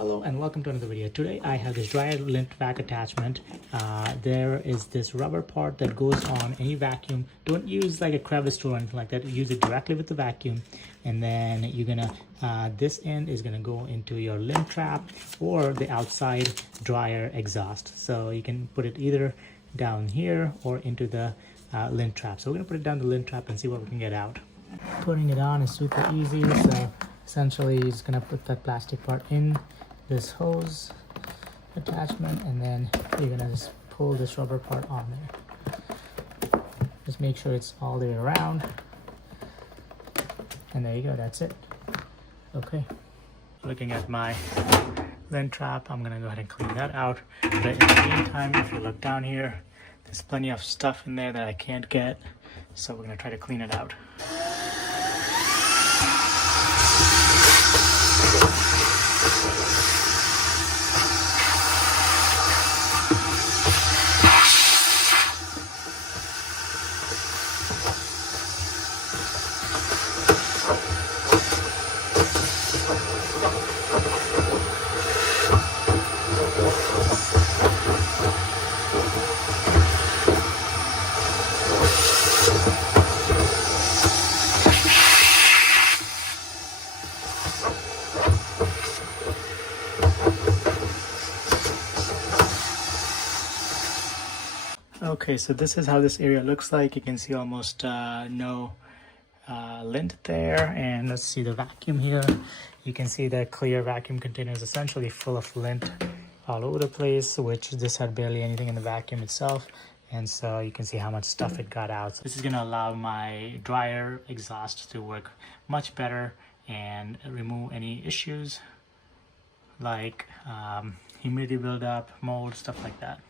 Hello and welcome to another video. Today I have this dryer lint vac attachment. There is this rubber part that goes on any vacuum. Don't use like a crevice tool or anything like that. Use it directly with the vacuum, and then you're gonna this end is gonna go into your lint trap or the outside dryer exhaust. So you can put it either down here or into the lint trap. So we're gonna put it down the lint trap and see what we can get out. Putting it on is super easy. So essentially you're just gonna put that plastic part in this hose attachment, and then you're gonna just pull this rubber part on there. Just make sure it's all the way around, and there you go, that's it. Okay, looking at my lint trap, I'm gonna go ahead and clean that out. But in the meantime, if you look down here, there's plenty of stuff in there that I can't get, so we're gonna try to clean it out. Okay, so this is how this area looks like. You can see almost no lint there, and let's see the vacuum here. You can see the clear vacuum container is essentially full of lint all over the place, which this had barely anything in the vacuum itself, and so you can see how much stuff it got out. So this is going to allow my dryer exhaust to work much better and remove any issues like humidity buildup, mold, stuff like that.